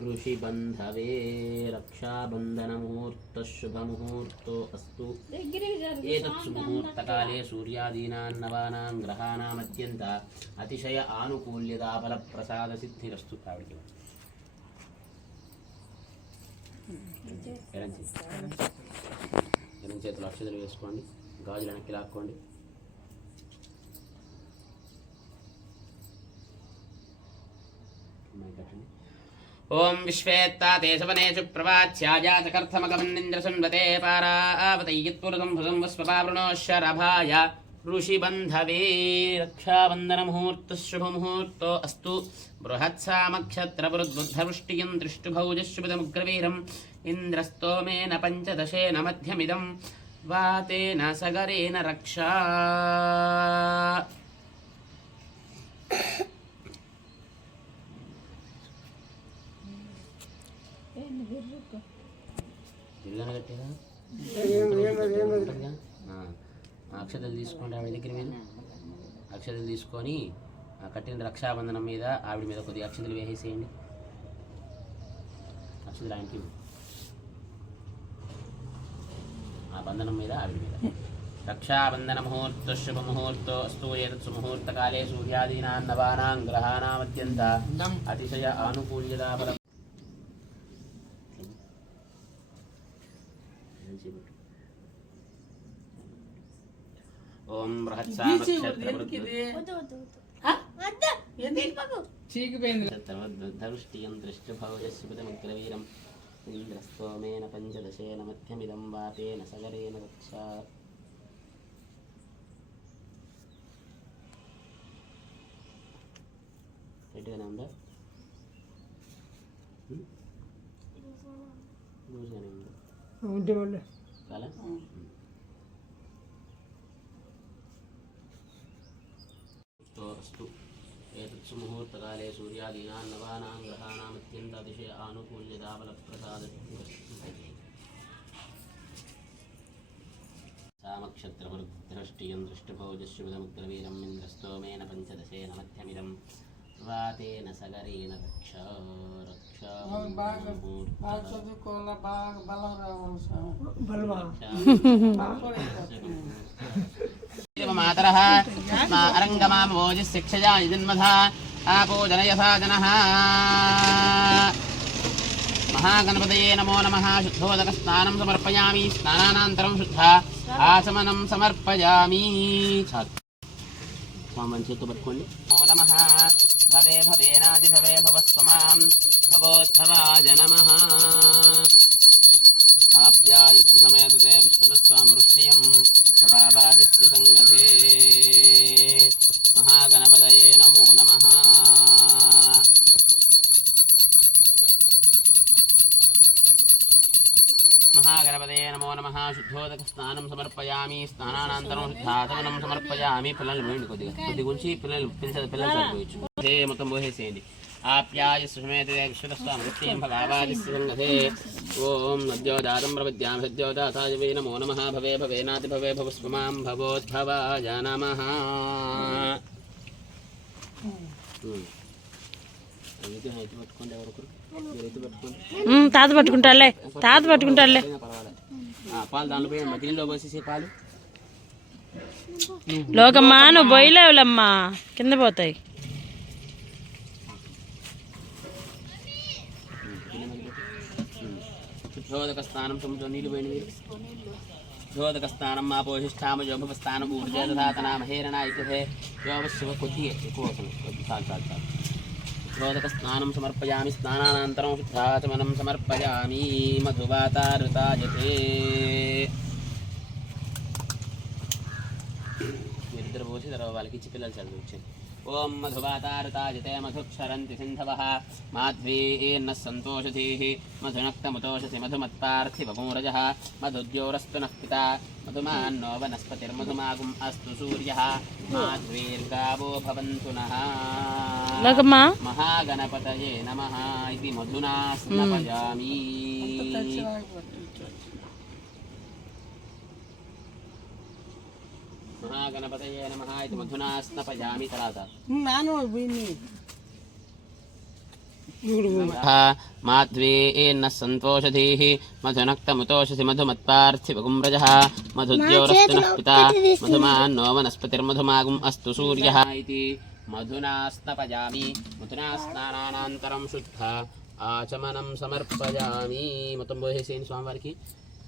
ऋषिबन्धवे रक्षाबन्धनमुहूर्तः शुभमुहूर्तो अस्तु। एतत् सुमुहूर्तकाले सूर्यादीनां नवानां ग्रहाणामत्यन्त अतिशय आनुकूल्यताफलप्रसादसिद्धिरस्तु। ఎడం చేతులు అక్షతలు వేసుకోండి, గాజులు వెనక్కి లాక్కోండి. ఓం విశ్వేత్తాతే సవనేషు ప్రవాచ్యాజాతకర్థమగమన్నింద్రసున్వతే పారావతయ్యత్పురుతం భుజం వస్వపావృణోశరభాయ ఋషిబంధవే రక్షాబంధనముహూర్తः శుభముహూర్తో అస్తు. బృహత్సామక్షత్రవృద్బుద్ధవృష్టియం దృష్టుభౌజశుభదముగ్రవీరం ఇంద్రస్తోమేన పంచదశేన మధ్యమిదం వాతేన సగరేణ రక్షా. అక్షతలు తీసుకోండి ఆవిడ దగ్గర మీద. అక్షతలు తీసుకొని కట్టిన రక్షాబంధనం మీద ఆవిడ మీద కొద్దిగా అక్షతలు వేసేసేయండి. అక్షతలు ఆయనకి ఆ బంధనం మీద ఆవిడ మీద. రక్షాబంధన ముహూర్త శుభముహూర్తో అస్తు. ఏతత్సు ముహూర్తకాలే సూర్యాదీనాం నవానాం గ్రహాణామత్యంత అతిశయ ఆనుకూల్యతాఫల. ఓం బృహత్సామక్షత్రవృద్బుద్ధవృష్టియం దృష్టుభౌజశుభదముగ్రవీరం ఇంద్రస్తోమేన పంచదశేన మధ్యమిదం వాతేన సగరేణ రక్షా. ఎటుగానే ఉందా? లూజ్గానే ఉందా? చాలా అస్తు. ఏతత్సు ముహూర్తకాలే సూర్యాదీనాం నవానాం గ్రహాణామత్యంత అతిశయ ఆనుకూల్యతాఫలప్రసాదసామక్షత్రవృద్ధియం దృష్టుభౌజశుభదముగ్రవీరం ఇంద్రస్తోమేన పంచదశేన మధ్యమిదం వాతేన సగరేణ రక్షా. మాతరః అరంగమామోజిశిక్షయా జన్మధా ఆపోజనయథా జనః. మహాగణపతయే నమో నమః. శుద్ధోదక స్నానం సమర్పయామి. స్నానానంతరం శుద్ధ ఆచమనం సమర్పయామి. స్వామి చేతితో పట్టుకోండి. నమో నమః. భవే భవేనాది భవే భవస్వమాం భవోద్భవాయ నమః. ఆప్యాయస్సు సమేతతే విశ్వతస్వాం వృష్ణియం భవాబాదిస్య సంగధే. మహాగణపతయే నమో నమః. మహాగణపతయే నమో నమః. శుద్ధోదక స్నానం సమర్పయామి. స్నానానంతరం శుద్ధాచమనం సమర్పయామి. పిల్లలు పోయండి, కొద్దిగా ఉంచి పిల్లలు సరిపోయచ్చు. మొత్తం పోసేసేయండి. ఆప్యాయస్సు సమేతతే విశ్వతస్వాం వృష్ణియం భవాబాదిస్య సంగధే. ఓం నద్యోదాతం ప్రపద్యామి సద్యోదాతాయ వై నమో నమః. భవే భవేనాతి భవే భవస్వమాం భవోద్భవాయ నమః. తాత పట్టుకుంటాలే, తాత పట్టుకుంటాలే. పాలు దాంట్లో పోయి మధ్యలో పోసేసే పాలు. లోకమ్మా నువ్వు పోయలేవులమ్మా, కింద పోతాయి. శుద్ధోదక స్నానం సముద్రం నీళ్ళు పోయినవి. శుద్ధోదక స్నానం ఆపోహిష్టామ యోభస్థానం ఊర్జేదాతనా మహేరణా ఇతే యోగశివ కొద్దిగా ఎక్కువ అవుతుంది. చాలు చాలు చాలు. శుద్ధోదక స్నానం సమర్పయామి. స్నానానంతరం శుద్ధాచమనం సమర్పయామి. మధువాతారుతాయతే. మీరిద్దరు పోసి తర్వాత వాళ్ళకి ఇచ్చి పిల్లలు చదివించండి. ఓం మధువాతారుతాయతే మధుక్షరంతి సింధవః మాధ్వీర్న సంతోషధీః మధునక్తముతోషసి మధుమత్పార్థివమూరజః మధుద్యోరస్తు నః పితా మధుమాన్నో వనస్పతిర్మధుమాగుం అస్తు సూర్యః మాధ్వీర్గావో భవంతు నః. మహాగణపతయే నమః ఇది మధునా స్నపయామి. మహాగణపతయే నమః ఇది మధునా స్నపయామి. తర్వాత మాధ్వేన్న సంతోషధీః మధునక్తముతోషసి మధుమత్పార్థివగుమ్రజः మధుద్యోరస్తు నః పితా మధుమాన్నో వనస్పతిర్మధుమాగుం అస్తు సూర్యः ఇతి మధునాస్తపయామి మధునా స్నానానంతరం శుద్ధ ఆచమనం సమర్పయామి. మొత్తం పోసేసేయండి స్వామివారికి.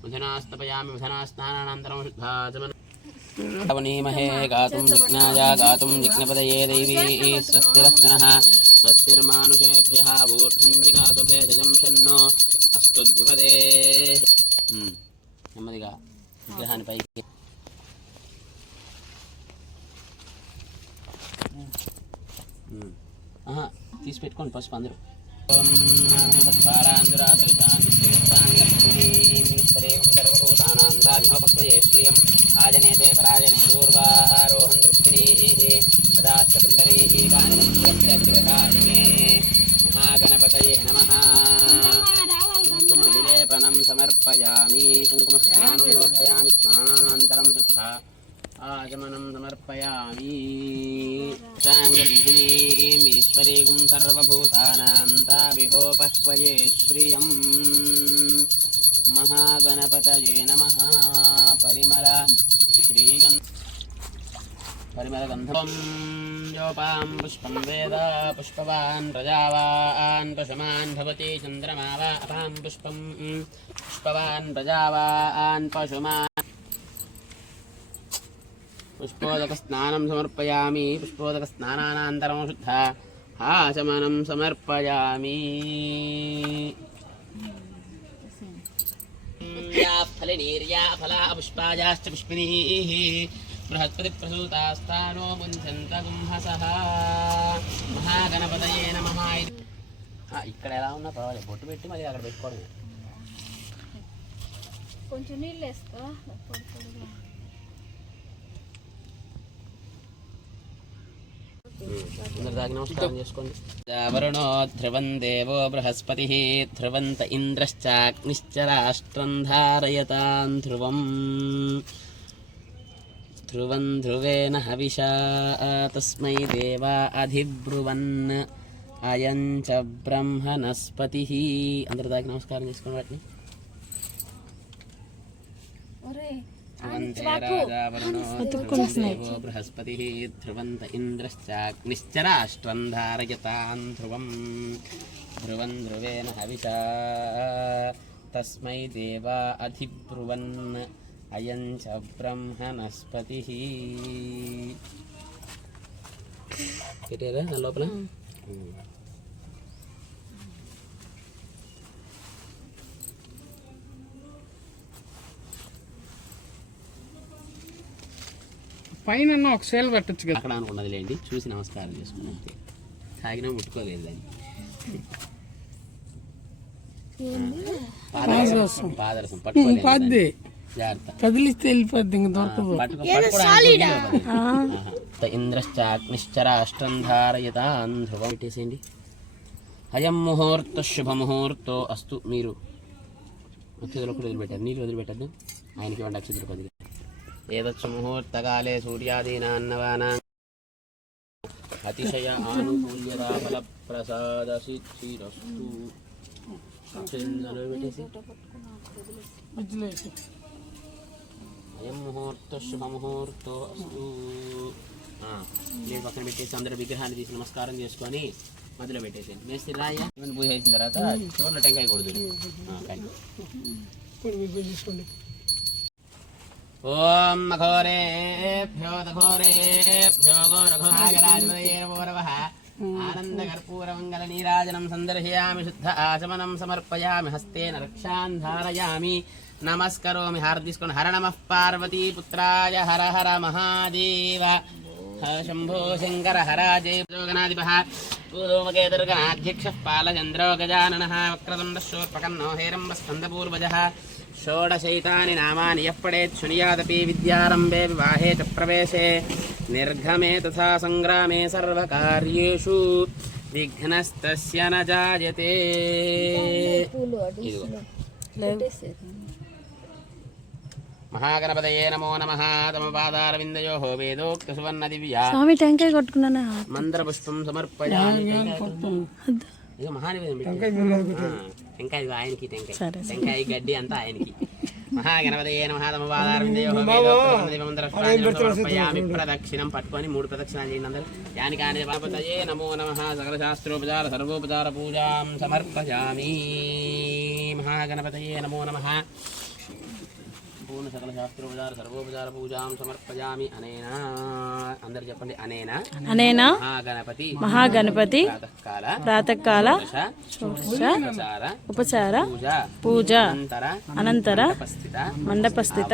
మధునాస్తపయామి మధునా స్నానానంతరం శుద్ధ ఆచమనం అవనీమహే గాతుం జిజ్ఞాయ గాతుం జిజ్ఞపదయే దైవీ స్వస్తిరస్తనః స్వస్తిర్మానుషేభ్యः ఊర్ధ్వం జిగాతు భేషజం షన్నో అస్తు ద్విపదే. నెమ్మదిగా విగ్రహాన్ని పైకి తీసి పెట్టుకోండి పసుపు అందరూ. శ్రీయం ఆజనేతే పరాజనే దూర్వారోహం దృష్టినీః తదాశ్చ పుండరీకాని మహాగణపతయే నమః. కుంకుమ విలేపనం సమర్పయామి. కుంకుమ స్నానం సమర్పయామి. స్నానానంతరం శుద్ధ ఆచమనం సమర్పయామి. ఈశ్వరీగుం సర్వభూతానాం తావిహోపహ్వయే శ్రియం మహాగణపతయే నమః. పరిమళగంధం యోపాం పుష్పం వేద పుష్పవాన్ ప్రజావాన్ పశుమాన్ భవతి చంద్రమా వా అపాం పుష్పం పుష్పవాన్ ప్రజావాన్ పశుమాన్. పుష్పోదక స్నానం సమర్పయామి. పుష్పోదక స్నానానంతరం శుద్ధ ఆచమనం సమర్పయామి. ఫలనీర్యా ఫలా పుష్పాయాశ్చ పుష్పిణీః బృహస్పతి ప్రసూతాస్తానో ముంచంత గుంహసః మహాగణపతయే నమః. ఇక్కడ ఎలా ఉన్నా పర్వాలేదు, బొట్టు పెట్టి మళ్ళీ అక్కడ పెట్టుకోవడం. కొంచెం నీళ్ళు వేస్తా. అందరు దాకి నమస్కారం చేసుకోండి. వరుణో ధ్రువం దేవో బృహస్పతి ధ్రువంత ఇంద్రశ్చాగ్నిశ్చ రాష్ట్రం ధారయతాం ధ్రువం. ధ్రువం ధ్రువేణ హవిషా తస్మై దేవా అధిబ్రువన్ అయం చ బ్రహ్మణస్పతి. అందరు దాకి నమస్కారం చేసుకోండి. వాటిని బృహస్పతి ధ్రువంత ఇంద్రశ్చాగ్నిశ్చ రాష్ట్రం ధారయతాం ధ్రువం. ధ్రువం ధ్రువేణ హవిషా తస్మై దేవా అధిబ్రువన్ అయం చ బ్రహ్మణస్పతి. పెట్టారా లోపల? పైన ఒక సేల్ పెట్టచ్చు కదా. అక్కడ అనుకున్నది లేండి, చూసి నమస్కారం చేసుకున్నాం. తాగినా ముట్టుకోలేదు దాన్ని. పాదరసం పట్టుకోలేదు, జాగ్రత్త. కదిలిస్తే వెళ్ళిపోద్ది, ఇంక దొరకదు. ఇంద్రశ్చాగ్నిశ్చరాష్ట్రం ధారయతాం ధ్రువం. పెట్టేసేయండి. అయం ముహూర్త శుభముహూర్తో అస్తు. మీరు అక్షతులు కూడా వదిలిపెట్టారు, నీళ్ళు వదిలిపెట్టద్దు. ఆయనకి ఇవ్వండి అక్షతులు కొద్దిగా. ఏదచ్చ ముహూర్తకాలే సూర్యాదీనాన్నవానాం అతిశయ ఆనుకూల్యతా ఫలప్రసాదసిద్ధిరస్తు. పెట్టేసి అయం ముహూర్త శుభముహూర్తో అస్తు. నేను పక్కన పెట్టేసి అందరూ విగ్రహాన్ని తీసి నమస్కారం చేసుకొని మధ్యలో పెట్టేసేయండి. మేస్త్రి రాయ పూజ చేసిన తర్వాత చివరిలో టెంకాయ కొడుతుంది. ఓం ఘోరేభ్యో ఘోరేభ్యో ఘోరఘోరాజరాజవః ఆనందకర్పూరమంగళ నీరాజనం సందర్శయామి. శుద్ధ ఆచమనం సమర్పయామి. హస్తేన రక్షాన్ ధారయామి. నమస్కరోమి. హారతి తీసుకొని హర నమః పార్వతీ పుత్రాయ హర హర మహాదేవ శంభో శంకర హరాజే గణాధిపః పూర్వమకేతుర్గణాధ్యక్షః పాలచంద్రో గజాననః వక్రతుండశూర్పకర్ణో హేరంబస్కందపూర్వజः షోడశైతాని నామాని యః పఠేత్ శృణుయాదపి విద్యారంభే వివాహే చ ప్రవేశే నిర్గమే తథా సంగ్రామే సర్వకార్యేషు విఘ్నస్తస్య న జాయతే. మహాగణపతయే నమో నమః. తమ పాదారవిందయోః వేదోక్త సువర్ణ దివ్యా స్వామి టెంకాయ కొట్టుకున్నానా? మంత్రపుష్పం సమర్పయామి. ఇక మహానివేదం టెంకాయ ఆయనకి టెంకాయ గడ్డి అంతా ఆయనకి మహాగణపతయే నమః సమర్పయామి ప్రదక్షిణం పట్టుకొని 3 ప్రదక్షిణాలు చేయండి అందరూ యానికాని గణపతయే నమో నమః సకల శాస్త్రోపచార సర్వోపచార పూజాం సమర్పయామి మహాగణపతయే నమో నమః పూర్ణ సకల శాస్త్రోపచార సర్వోపచార పూజాం సమర్పయామి అనేనా అందరు చెప్పండి అనేనా అనేనా మహాగణపతి ప్రాతకాల ఉపచార పూజ అనంతర మండపస్థిత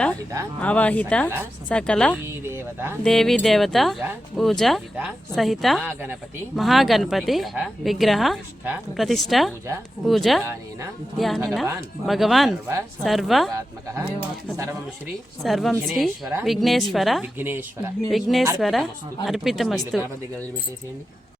ఆవాహిత సకల దేవీ దేవత పూజ సహిత మహాగణపతి విగ్రహ ప్రతిష్ట పూజ ధ్యానేన భగవాన్ సర్వం శ్రీ విఘ్నేశ్వర అర్పితమస్తు. దగ్గర వదిలిపెట్టేసేయండి.